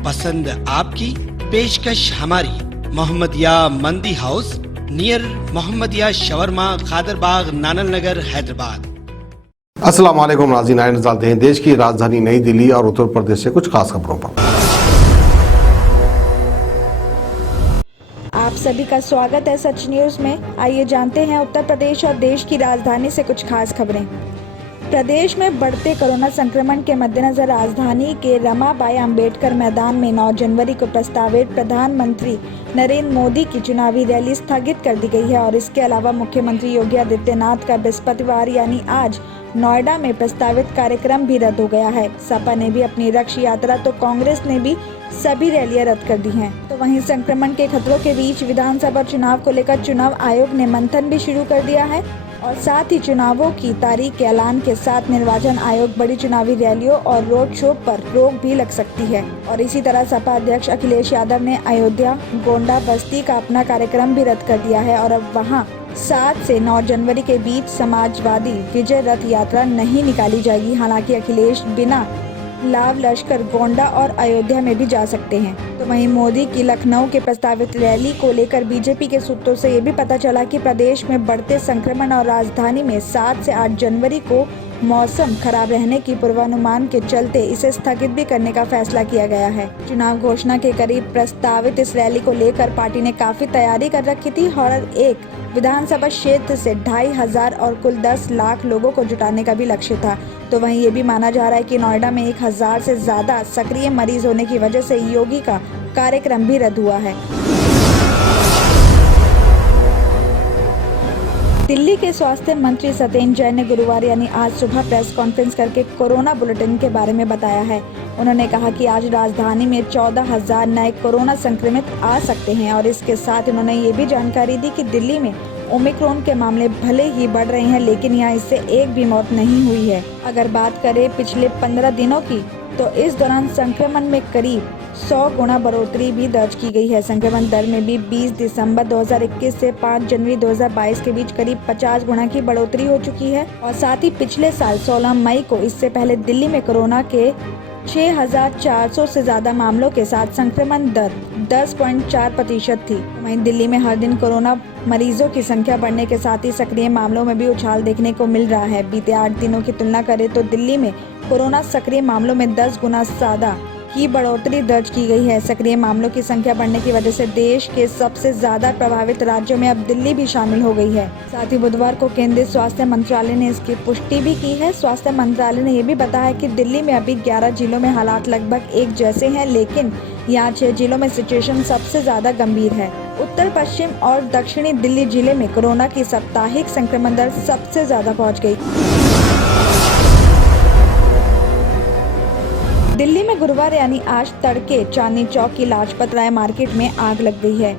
पसंद आपकी, पेशकश हमारी। मोहम्मदिया मंदी house, near Mohammadia shawarma, Khadarbagh, नानल नगर, हैदराबाद। अस्सलाम वालेकुम नाज़रीन, आइए नज़र डालते हैं देश की राजधानी नई दिल्ली और उत्तर प्रदेश से कुछ खास खबरों पर। आप सभी का स्वागत है सच न्यूज में। आइए जानते हैं उत्तर प्रदेश और देश की राजधानी से कुछ खास खबरें। प्रदेश में बढ़ते कोरोना संक्रमण के मद्देनजर राजधानी के रमाबाई अंबेडकर मैदान में 9 जनवरी को प्रस्तावित प्रधानमंत्री नरेंद्र मोदी की चुनावी रैली स्थगित कर दी गई है और इसके अलावा मुख्यमंत्री योगी आदित्यनाथ का बृहस्पतिवार यानी आज नोएडा में प्रस्तावित कार्यक्रम भी रद्द हो गया है। सपा ने भी अपनी रक्ष यात्रा तो कांग्रेस ने भी सभी रैलियां रद्द कर दी हैं। तो वहीं संक्रमण के खतरों के बीच विधानसभा चुनाव को लेकर चुनाव आयोग ने मंथन भी शुरू कर दिया है और साथ ही चुनावों की तारीख के ऐलान के साथ निर्वाचन आयोग बड़ी चुनावी रैलियों और रोड शो पर रोक भी लग सकती है। और इसी तरह सपा अध्यक्ष अखिलेश यादव ने अयोध्या, गोंडा, बस्ती का अपना कार्यक्रम भी रद्द कर दिया है और अब वहां 7 से 9 जनवरी के बीच समाजवादी विजय रथ यात्रा नहीं निकाली जाएगी। हालांकि अखिलेश बिना लाव लश्कर गोंडा और अयोध्या में भी जा सकते हैं। तो वहीं मोदी की लखनऊ के प्रस्तावित रैली को लेकर बीजेपी के सूत्रों से ये भी पता चला कि प्रदेश में बढ़ते संक्रमण और राजधानी में 7 से 8 जनवरी को मौसम खराब रहने की पूर्वानुमान के चलते इसे स्थगित भी करने का फैसला किया गया है। चुनाव घोषणा के करीब प्रस्तावित इस रैली को लेकर पार्टी ने काफी तैयारी कर रखी थी और एक विधानसभा क्षेत्र से 2,500 और कुल 10 लाख लोगों को जुटाने का भी लक्ष्य था। तो वहीं ये भी माना जा रहा है कि नोएडा में 1,000 से ज्यादा सक्रिय मरीज होने की वजह से योगी का कार्यक्रम भी रद्द हुआ है। दिल्ली के स्वास्थ्य मंत्री सत्येंद्र जैन ने गुरुवार यानी आज सुबह प्रेस कॉन्फ्रेंस करके कोरोना बुलेटिन के बारे में बताया है। उन्होंने कहा कि आज राजधानी में 14,000 नए कोरोना संक्रमित आ सकते हैं और इसके साथ उन्होंने ये भी जानकारी दी कि दिल्ली में ओमिक्रॉन के मामले भले ही बढ़ रहे हैं लेकिन यहाँ इससे एक भी मौत नहीं हुई है। अगर बात करें पिछले 15 दिनों की तो इस दौरान संक्रमण में करीब 100 गुना बढ़ोतरी भी दर्ज की गई है। संक्रमण दर में भी 20 दिसंबर 2021 से 5 जनवरी 2022 के बीच करीब 50 गुना की बढ़ोतरी हो चुकी है और साथ ही पिछले साल 16 मई को इससे पहले दिल्ली में कोरोना के 6,400 से ज्यादा मामलों के साथ संक्रमण दर 10.4% थी। वहीं दिल्ली में हर दिन कोरोना मरीजों की संख्या बढ़ने के साथ ही सक्रिय मामलों में भी उछाल देखने को मिल रहा है। बीते 8 दिनों की तुलना करें तो दिल्ली में कोरोना सक्रिय मामलों में 10 गुना ज्यादा की बढ़ोतरी दर्ज की गई है। सक्रिय मामलों की संख्या बढ़ने की वजह से देश के सबसे ज्यादा प्रभावित राज्यों में अब दिल्ली भी शामिल हो गई है। साथ ही बुधवार को केंद्रीय स्वास्थ्य मंत्रालय ने इसकी पुष्टि भी की है। स्वास्थ्य मंत्रालय ने यह भी बताया कि दिल्ली में अभी 11 जिलों में हालात लगभग एक जैसे हैं लेकिन यहाँ 6 जिलों में सिचुएशन सबसे ज्यादा गंभीर है। उत्तर पश्चिम और दक्षिणी दिल्ली जिले में कोरोना की साप्ताहिक संक्रमण दर सबसे ज्यादा पहुँच गयी। दिल्ली में गुरुवार यानी आज तड़के चांदनी चौक की लाजपत राय मार्केट में आग लग गई है।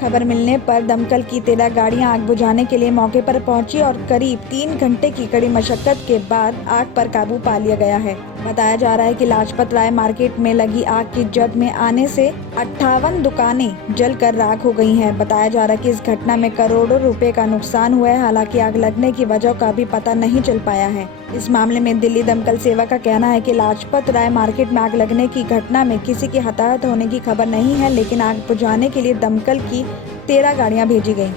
खबर मिलने पर दमकल की 13 गाड़ियां आग बुझाने के लिए मौके पर पहुंची और करीब 3 घंटे की कड़ी मशक्कत के बाद आग पर काबू पा लिया गया है। बताया जा रहा है कि लाजपत राय मार्केट में लगी आग की जद में आने से 58 दुकानें जलकर राख हो गई हैं। बताया जा रहा है कि इस घटना में करोड़ों रुपए का नुकसान हुआ है। हालांकि आग लगने की वजह का भी पता नहीं चल पाया है। इस मामले में दिल्ली दमकल सेवा का कहना है कि लाजपत राय मार्केट में आग लगने की घटना में किसी की हताहत होने की खबर नहीं है लेकिन आग बुझाने के लिए दमकल की 13 गाड़ियां भेजी गयी।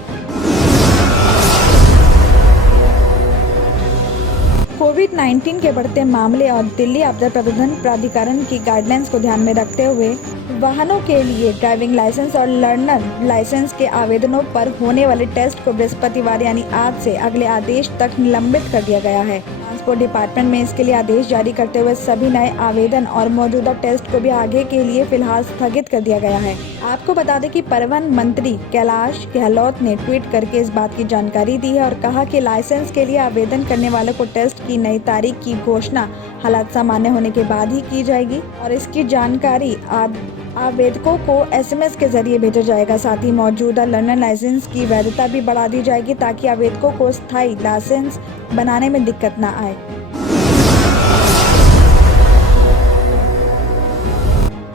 कोविड-19 के बढ़ते मामले और दिल्ली आपदा प्रबंधन प्राधिकरण की गाइडलाइंस को ध्यान में रखते हुए वाहनों के लिए ड्राइविंग लाइसेंस और लर्नर लाइसेंस के आवेदनों पर होने वाले टेस्ट को बृहस्पतिवार यानी आज से अगले आदेश तक निलंबित कर दिया गया है। ट्रांसपोर्ट डिपार्टमेंट में इसके लिए आदेश जारी करते हुए सभी नए आवेदन और मौजूदा टेस्ट को भी आगे के लिए फिलहाल स्थगित कर दिया गया है। आपको बता दें कि परिवहन मंत्री कैलाश गहलोत ने ट्वीट करके इस बात की जानकारी दी है और कहा कि लाइसेंस के लिए आवेदन करने वालों को टेस्ट की नई तारीख की घोषणा हालात सामान्य होने के बाद ही की जाएगी और इसकी जानकारी आवेदकों को SMS के जरिए भेजा जाएगा। साथ ही मौजूदा लर्नर लाइसेंस की वैधता भी बढ़ा दी जाएगी ताकि आवेदकों को स्थायी लाइसेंस बनाने में दिक्कत न आए।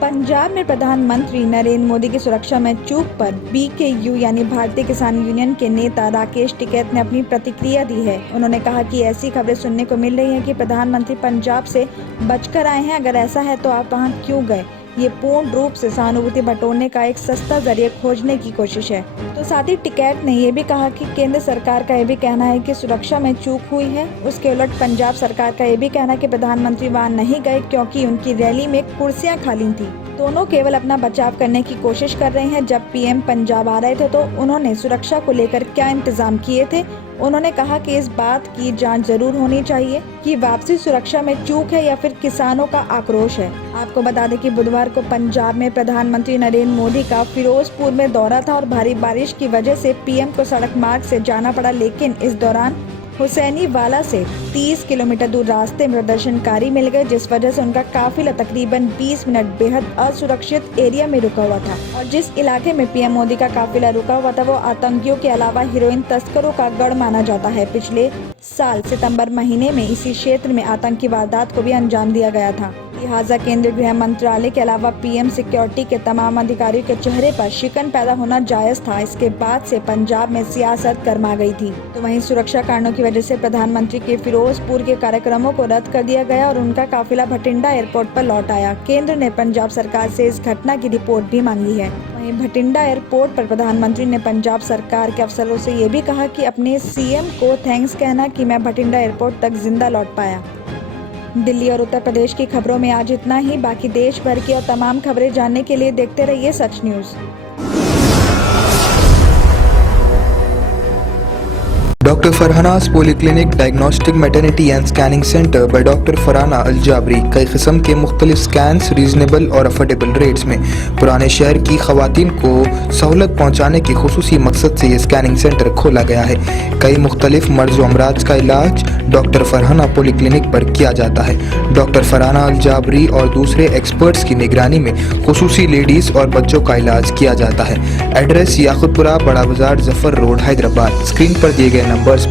पंजाब में प्रधानमंत्री नरेंद्र मोदी की सुरक्षा में चूक पर BKU यानी भारतीय किसान यूनियन के नेता राकेश टिकैत ने अपनी प्रतिक्रिया दी है। उन्होंने कहा कि ऐसी खबरें सुनने को मिल रही हैं कि प्रधानमंत्री पंजाब से बचकर आए हैं। अगर ऐसा है तो आप वहां क्यों गए? ये पूर्ण रूप से सहानुभूति बटोरने का एक सस्ता जरिया खोजने की कोशिश है। तो साथ ही टिकैत ने ये भी कहा कि केंद्र सरकार का ये भी कहना है कि सुरक्षा में चूक हुई है। उसके उलट पंजाब सरकार का ये भी कहना है कि प्रधानमंत्री वहां नहीं गए क्योंकि उनकी रैली में कुर्सियां खाली थी। दोनों केवल अपना बचाव करने की कोशिश कर रहे हैं। जब पीएम पंजाब आ रहे थे तो उन्होंने सुरक्षा को लेकर क्या इंतजाम किए थे। उन्होंने कहा कि इस बात की जांच जरूर होनी चाहिए कि वापसी सुरक्षा में चूक है या फिर किसानों का आक्रोश है। आपको बता दें कि बुधवार को पंजाब में प्रधानमंत्री नरेंद्र मोदी का फिरोजपुर में दौरा था और भारी बारिश की वजह से पीएम को सड़क मार्ग से जाना पड़ा, लेकिन इस दौरान हुसैनी वाला से 30 किलोमीटर दूर रास्ते में प्रदर्शनकारी मिल गए, जिस वजह से उनका काफिला तकरीबन 20 मिनट बेहद असुरक्षित एरिया में रुका हुआ था। और जिस इलाके में पीएम मोदी का काफिला रुका हुआ था वो आतंकियों के अलावा हेरोइन तस्करों का गढ़ माना जाता है। पिछले साल सितंबर महीने में इसी क्षेत्र में आतंकी वारदात को भी अंजाम दिया गया था। लिहाजा केंद्रीय गृह मंत्रालय के अलावा पीएम सिक्योरिटी के तमाम अधिकारियों के चेहरे पर शिकन पैदा होना जायज था। इसके बाद से पंजाब में सियासत गर्मा गई थी। तो वहीं सुरक्षा कारणों की वजह से प्रधानमंत्री के फिरोजपुर के कार्यक्रमों को रद्द कर दिया गया और उनका काफिला भटिंडा एयरपोर्ट पर लौट आया। केंद्र ने पंजाब सरकार से इस घटना की रिपोर्ट भी मांगी है। वहीं भटिंडा एयरपोर्ट पर प्रधानमंत्री ने पंजाब सरकार के अफसरों से ये भी कहा कि अपने सीएम को थैंक्स कहना कि मैं भटिंडा एयरपोर्ट तक जिंदा लौट पाया। दिल्ली और उत्तर प्रदेश की खबरों में आज इतना ही। बाकी देश भर की और तमाम खबरें जानने के लिए देखते रहिए Sach news. Doctor Farhana's polyclinic diagnostic maternity and scanning centre by doctor Farhana Al Jabri कई किस्म के मुख्तलिफ स्कैन्स रीजनेबल और अफोर्डेबल रेट्स में पुराने शहर की खवातीन को सहूलत पहुँचाने के खुसूसी मकसद से ये स्कैनिंग सेंटर खोला गया है। कई मुख्तलिफ मर्ज व अमराज का इलाज डॉक्टर फरहाना पॉलीक्लिनिक पर किया जाता है। डॉक्टर फरहाना अल जाबरी और दूसरे एक्सपर्ट्स की निगरानी में खुसूसी लेडीज़ और बच्चों का इलाज किया जाता है। एड्रेस याकुतपुरा, बड़ा बाजार, जफर रोड, हैदराबाद। स्क्रीन पर दिए गए नंबर्स